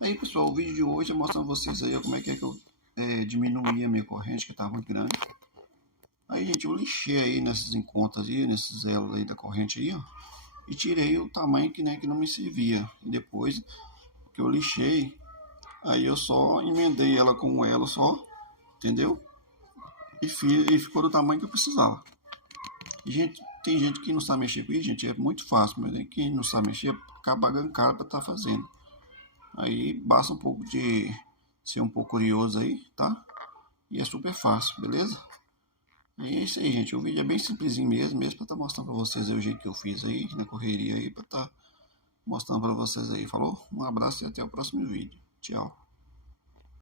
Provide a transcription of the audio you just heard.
Aí pessoal, o vídeo de hoje é mostrando vocês aí como é que eu diminuí a minha corrente, que estava muito grande. Aí gente, eu lixei aí nesses encontros aí, nesses elos aí da corrente aí, ó, e tirei o tamanho que não me servia. E depois que eu lixei, aí eu só emendei ela com um elo só, entendeu? E ficou do tamanho que eu precisava. E, gente, tem gente que não sabe mexer com isso, gente, é muito fácil, mas quem não sabe mexer acaba pagando caro para estar fazendo. Aí basta um pouco de ser um pouco curioso aí, tá? E é super fácil, beleza? E é isso aí, gente. O vídeo é bem simplesinho mesmo para estar mostrando para vocês aí o jeito que eu fiz aí, na correria aí, para estar mostrando para vocês aí. Falou? Um abraço e até o próximo vídeo. Tchau.